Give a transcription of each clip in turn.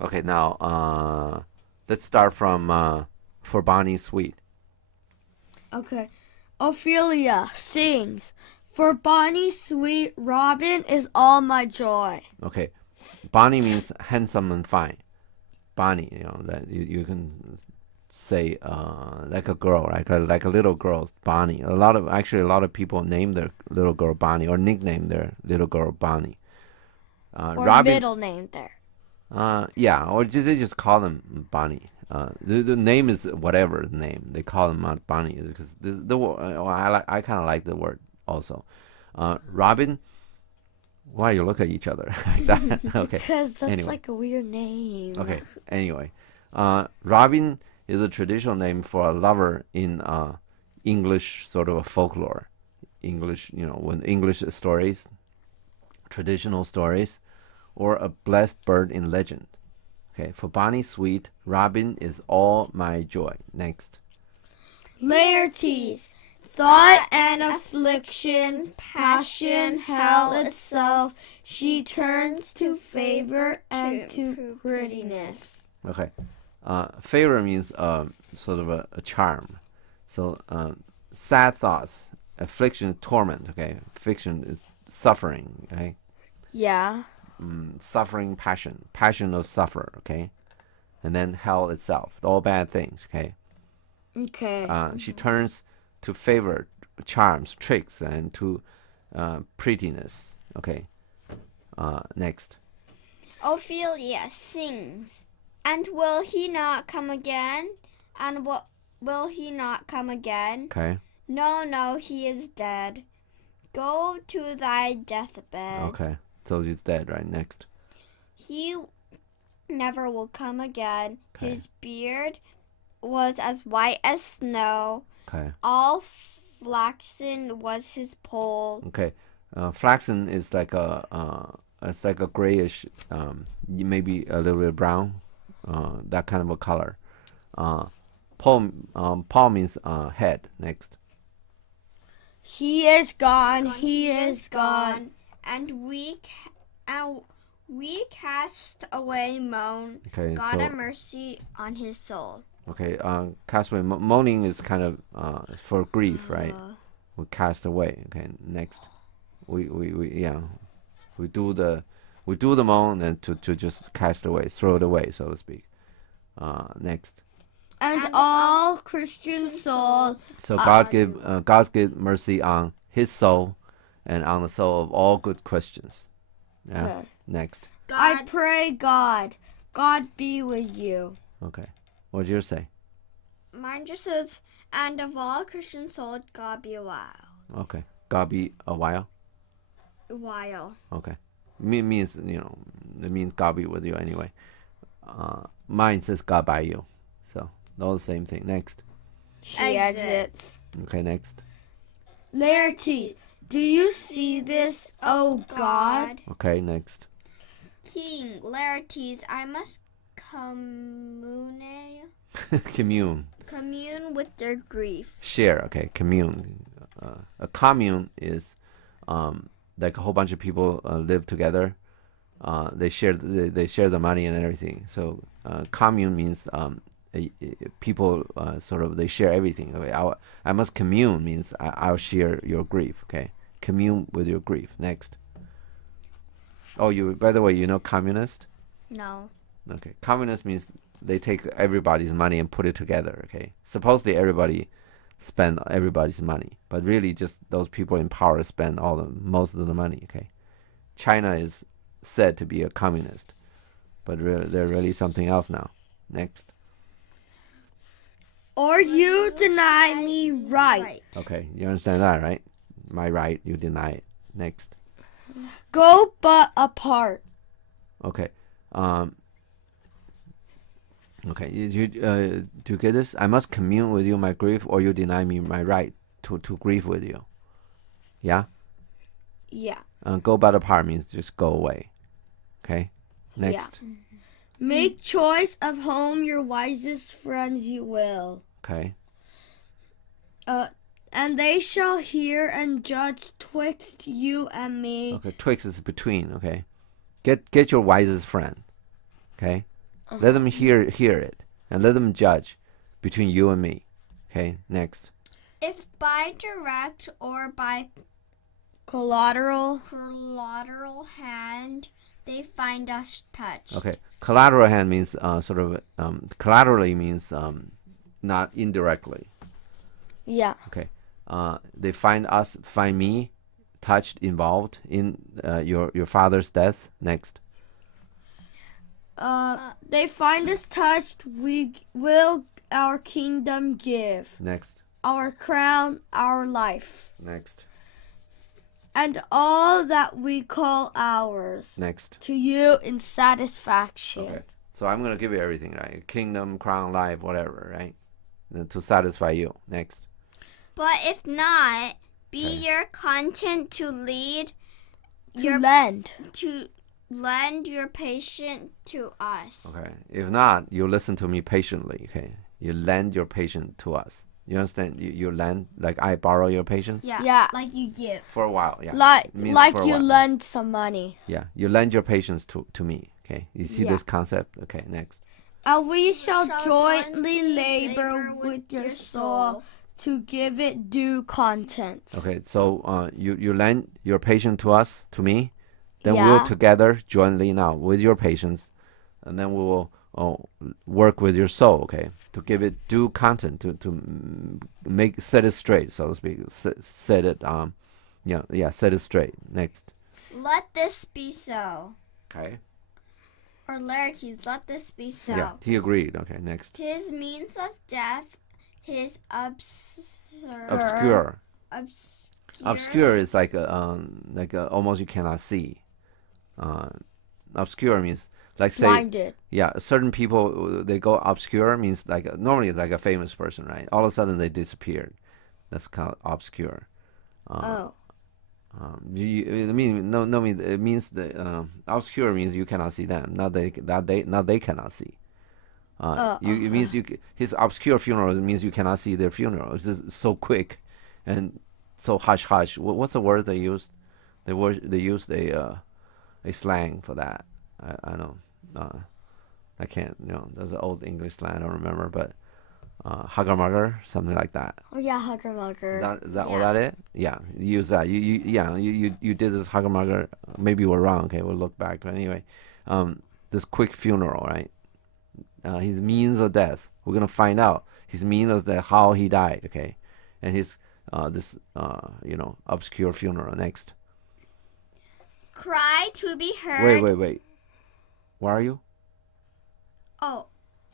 Okay, now let's start from for Bonnie Sweet. Okay. Ophelia sings, "For Bonnie sweet Robin is all my joy." Okay, Bonnie means handsome and fine. Bonnie, that you can say like a girl, like a little girl, Bonnie. A lot of people name their little girl Bonnie or nickname their little girl Bonnie. Or Robin, middle name there. yeah, or they just call them Bonnie. The name is whatever the name they call them Bonnie because I kind of like the word also. Robin, why you look at each other like that? Okay. Because that's Anyway. like a weird name. Okay. Anyway, Robin is a traditional name for a lover in English sort of a folklore. English, when English stories, traditional stories, or a blessed bird in legend. Okay, for Bonnie Sweet, Robin is all my joy. Next. Laertes, thought and affliction, passion, hell itself, she turns to favor and to prettiness. Okay. Favor means sort of a charm. So sad thoughts, affliction, torment. Okay, affliction is suffering. Okay, Yeah. suffering, passion of suffer. Okay, and then hell itself, all bad things. Okay. Okay. She turns to favor, charms, tricks, and to prettiness. Okay. Next. Ophelia sings, "And will he not come again? And what will he not come again? Okay. No, no, he is dead. Go to thy deathbed. Okay. So he's dead, right? Next. He never will come again. Okay. His beard was as white as snow. Okay. All flaxen was his poll." Okay. Flaxen is like it's like a grayish, maybe a little bit brown, that kind of a color. Paul means head. Next. He is gone, he is gone. And we cast away moan. Okay. God So have mercy on his soul. okay. Cast away. Moaning is kind of for grief, right? We cast away. Okay. Next. We yeah. We do the moan and to just cast away, throw it away, so to speak. Next. And all Christian souls. So God give mercy on his soul and on the soul of all good Christians. Yeah. Okay. Next. I pray God be with you. Okay. What did you say? Mine just says, "And of all Christian souls, God be a while." Okay. God be a while. While. Okay. Means it means God be with you anyway. Mine says God by you. So all the same thing. Next. She Exit. exits. Okay. Next. Laertes, do you see this, O God? Okay. Next. King Laertes, I must commune with their grief. Share. Okay. Commune. A commune is like a whole bunch of people live together. They share the money and everything. So commune means people sort of they share everything. Okay, I must commune means I'll share your grief. Okay, commune with your grief. Next. Oh, by the way, communist? No. Okay, communist means they take everybody's money and put it together. Okay, supposedly everybody spend everybody's money, but really just those people in power spend most of the money. Okay, China is said to be a communist, but they're really something else now. Next. Or you deny me right. Okay, you understand that, right? My right, you deny it. Next. Go but apart. Okay. Okay. Do you get this? I must commune with you my grief, or you deny me my right to grieve with you. Yeah. Yeah. Go but apart means just go away. Okay. Next. Yeah. Make choice of whom your wisest friends you will. Okay. And they shall hear and judge twixt you and me. Okay. Twixt is between. Okay. Get your wisest friend. Okay. Let them hear it, and let them judge between you and me. Okay, next. If by direct or by Collateral. hand they find us touched. Okay, collateral hand means collaterally means not indirectly. Yeah. Okay, they find me touched, involved in your father's death. Next. They find us touched, we will our kingdom give. Next. Our crown, our life. Next. And all that we call ours. Next. To you in satisfaction. Okay. So I'm going to give you everything, right? Kingdom, crown, life, whatever, right? To satisfy you. Next. But if not, be your content to lead lend your patience to us. Okay. If not, you listen to me patiently. Okay. You lend your patience to us. You understand? You lend, like I borrow your patience. Yeah. Like you give. For a while. Yeah. Like you while. lend some money. Yeah. You lend your patience to me. Okay. You see Yeah. this concept? Okay. Next. And we shall jointly labor with your soul to give it due contents. Okay. So you lend your patience to us, to me. Then Yeah. we'll together jointly now with your patience, and then we will work with your soul, okay, to give it due content, to set it straight, so to speak, set it set it straight. Next. Let this be so. Okay. Or Laertes, let this be so. Yeah, he agreed. Okay, next. His means of death, his Obscure. Obscure is like almost you cannot see. Obscure means like say Blinded. Yeah, certain people they go obscure means like normally it's like a famous person, right? All of a sudden they disappeared. That's called obscure. It means the obscure means you cannot see them. Not they cannot see. It means his obscure funeral means you cannot see their funeral. It's just so quick and so hush hush. What's the word they used? They used a slang for that. I don't. I can't. There's an old English slang. I don't remember, but hugger mugger, something like that. Oh yeah, hugger mugger. Is that all that it? Yeah, you use that. You did this hugger mugger. Maybe we're wrong. Okay, we'll look back. But anyway, this quick funeral, right? His means of death. We're gonna find out his means of death, how he died. Okay, and his obscure funeral. Next. Cry to be heard. Wait. Where are you? Oh.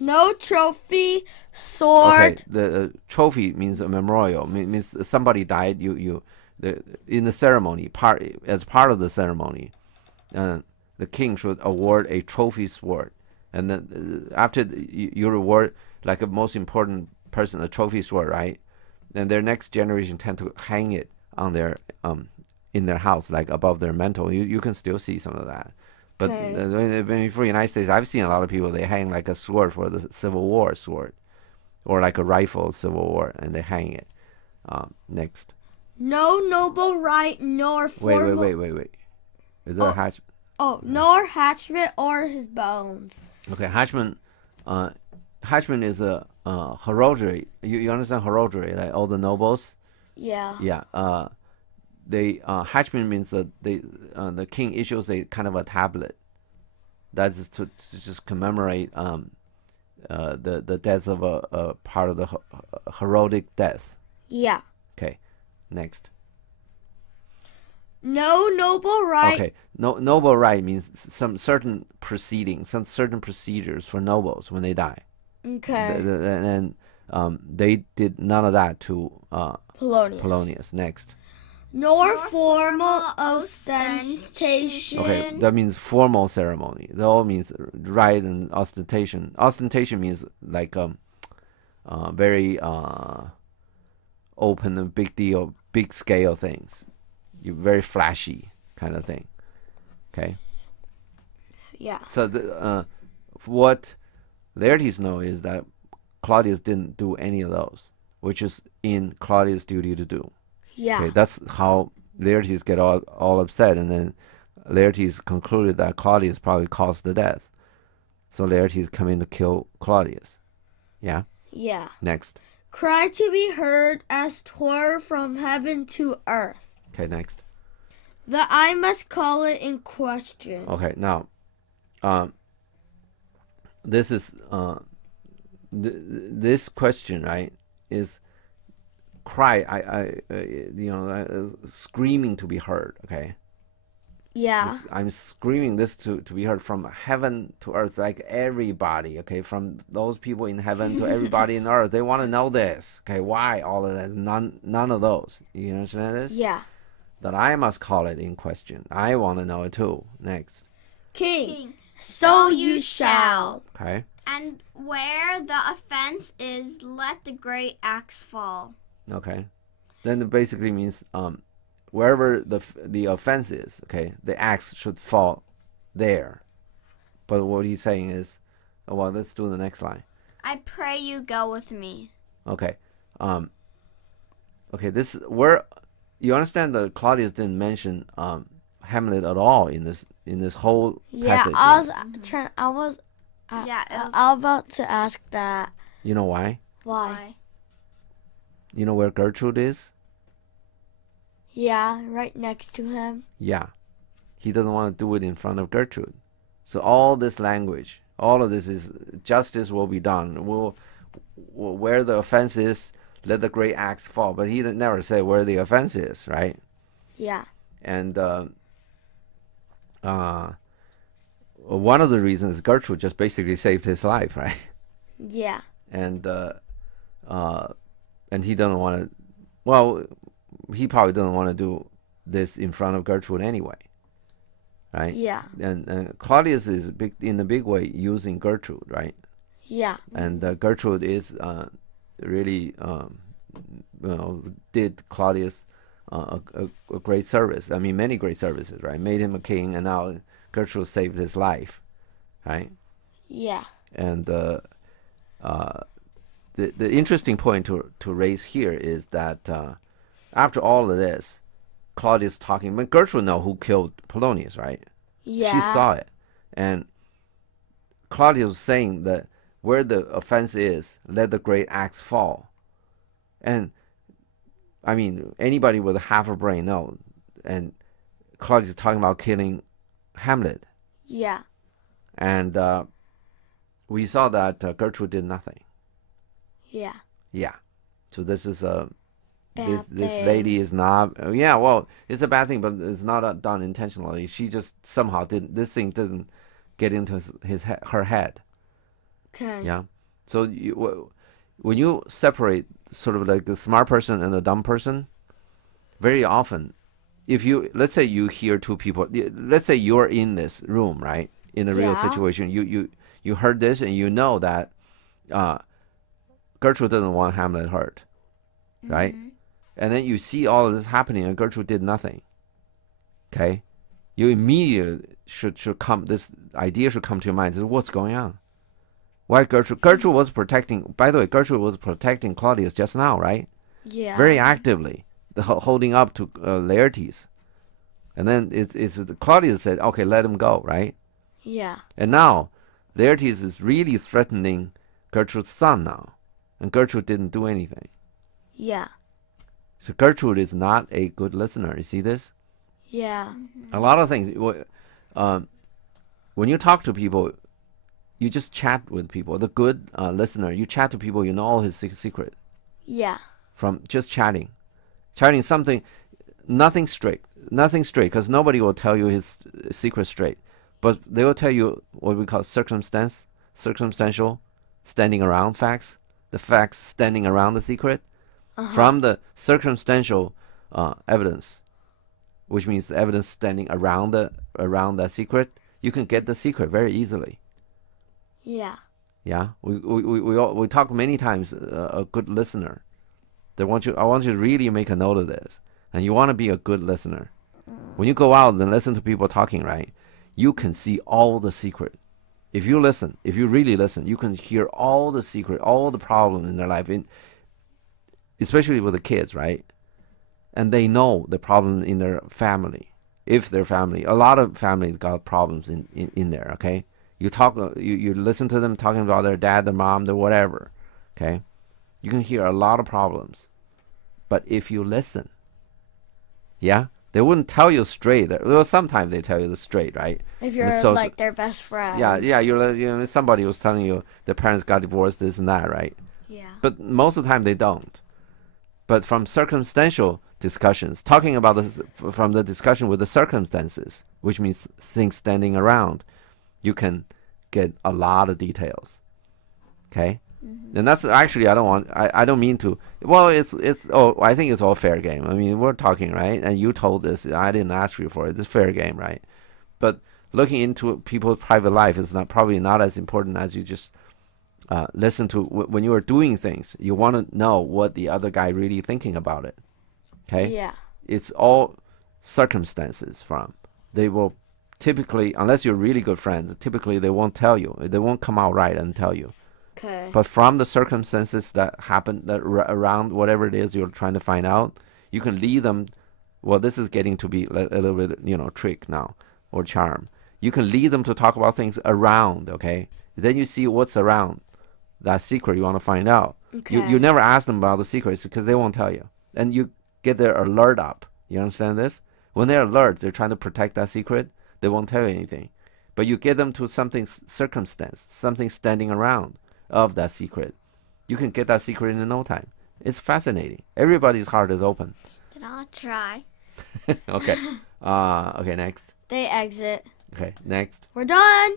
No trophy, sword. Okay, the trophy means a memorial. Means somebody died. In the ceremony, as part of the ceremony, the king should award a trophy sword, and then after you reward like a most important person a trophy sword, right? Then their next generation tend to hang it on their in their house, like above their mantle. You can still see some of that. But for the United States, I've seen a lot of people, they hang like a sword for the Civil War sword, or like a rifle Civil War, and they hang it. Next. No noble right nor formal. Wait. Is there a hatchment? Oh, nor hatchment or his bones. Okay, hatchment. Hatchment is a heraldry. You understand heraldry, like all the nobles. Yeah. Yeah. Hatchment means that the king issues a kind of a tablet. That's to just commemorate the death of a part of the heraldic death. Yeah. Okay, next. No noble right. Okay, noble right means some certain proceedings, some certain procedures for nobles when they die. Okay. And they did none of that to Polonius. Next. Nor formal ostentation. Okay, that means formal ceremony. That all means rite and ostentation. Ostentation means like very open and big deal, big scale things. You very flashy kind of thing. Okay. Yeah. So what Laertes know is that Claudius didn't do any of those, which is in Claudius' duty to do. Yeah. Okay, that's how Laertes get all upset, and then Laertes concluded that Claudius probably caused the death. So Laertes come in to kill Claudius. Yeah. Yeah. Next. Cry to be heard as twere from heaven to earth. Okay. Next. That I must call it in question. Okay. Now, this is this question, right? Is cry. Screaming to be heard. Okay. Yeah. I'm screaming this to be heard from heaven to earth, like everybody, okay? From those people in heaven to everybody in earth. They want to know this, okay? Why all of that? None of those. You understand this? Yeah. That I must call it in question. I want to know it too. Next. King, so you shall. Okay. And where the offense is, let the great axe fall. Okay. Then it basically means wherever the offense is, okay, the axe should fall there. But what he's saying is, well, let's do the next line. I pray you go with me. Okay. Okay, this where you understand that Claudius didn't mention Hamlet at all in this whole passage. I was about to ask that. You know why? Why? You know where Gertrude is? Yeah, right next to him. Yeah. He doesn't want to do it in front of Gertrude. So all this language, all of this is justice will be done. Where the offense is, let the great axe fall. But he never said where the offense is, right? Yeah. And one of the reasons Gertrude just basically saved his life, right? Yeah. And he doesn't want to. Well, he probably doesn't want to do this in front of Gertrude anyway, right? Yeah. And Claudius is in a big way using Gertrude, right? Yeah. And Gertrude is really, did Claudius a great service. I mean, many great services, right? Made him a king, and now Gertrude saved his life, right? Yeah. And the interesting point to raise here is that after all of this, Claudius talking, but Gertrude know who killed Polonius, right? Yeah. She saw it. And Claudius was saying that where the offense is, let the great axe fall. And, I mean, anybody with half a brain knows. And Claudius is talking about killing Hamlet. Yeah. And we saw that Gertrude did nothing. Yeah. Yeah. So this is a... This thing. lady is not. Yeah, well, it's a bad thing, but it's not done intentionally. She just somehow didn't. This thing didn't get into her head. Okay. Yeah. So when you separate sort of like the smart person and the dumb person, very often, if you let's say you hear two people, let's say you're in this room, right, in a real situation, you heard this and you know that Gertrude doesn't want Hamlet hurt, right? Mm-hmm. And then you see all of this happening, and Gertrude did nothing. Okay, you immediately should come. This idea should come to your mind: what's going on? Why Gertrude? Gertrude was protecting. By the way, Gertrude was protecting Claudius just now, right? Yeah. Very actively, holding up to Laertes, and then it's Claudius said, "Okay, let him go," right? Yeah. And now Laertes is really threatening Gertrude's son now, and Gertrude didn't do anything. Yeah. So Gertrude is not a good listener. You see this? Yeah. A lot of things. When you talk to people, you just chat with people. The good listener, you chat to people, you know all his secret. Yeah. From just chatting something, nothing straight, because nobody will tell you his secret straight. But they will tell you what we call circumstantial, standing around facts. The facts standing around the secret. From the circumstantial evidence, which means the evidence standing around that secret, you can get the secret very easily. Yeah. Yeah. We talk many times. A good listener. I want you to really make a note of this, and you want to be a good listener. When you go out and listen to people talking, right, you can see all the secret. If you really listen, you can hear all the secret, all the problems in their life. Especially with the kids, right? And they know the problem in their family. If their family, a lot of families got problems in there, okay? You talk, you listen to them talking about their dad, their mom, their whatever. Okay, you can hear a lot of problems. But if you listen, yeah, they wouldn't tell you straight. Well, sometimes they tell you the straight, right? If you're like their best friend. Yeah. Somebody was telling you their parents got divorced, this and that, right? Yeah. But most of the time they don't. But from circumstantial discussions, talking about this from the discussion with the circumstances, which means things standing around, you can get a lot of details. Okay? And that's actually, I don't mean to, well, I think it's all fair game. I mean, we're talking, right? And you told this, I didn't ask you for it. It's fair game, right? But looking into people's private life is probably not as important as you just listen to when you are doing things. You want to know what the other guy really thinking about it. Okay? Yeah. It's all circumstances from. They will typically, unless you're really good friends, typically they won't tell you. They won't come out right and tell you. Okay. But from the circumstances that happen around whatever it is you're trying to find out, you can lead them. Well, this is getting to be a little bit, trick now or charm. You can lead them to talk about things around. Okay. Then you see what's around that secret you want to find out. Okay. You never ask them about the secrets because they won't tell you, and you get their alert up. You understand this? When they're alert, they're trying to protect that secret. They won't tell you anything, but you get them to something circumstance, something standing around of that secret. You can get that secret in no time. It's fascinating. Everybody's heart is open. Then I'll try. Okay. Okay, next. They exit. Okay, next. We're done.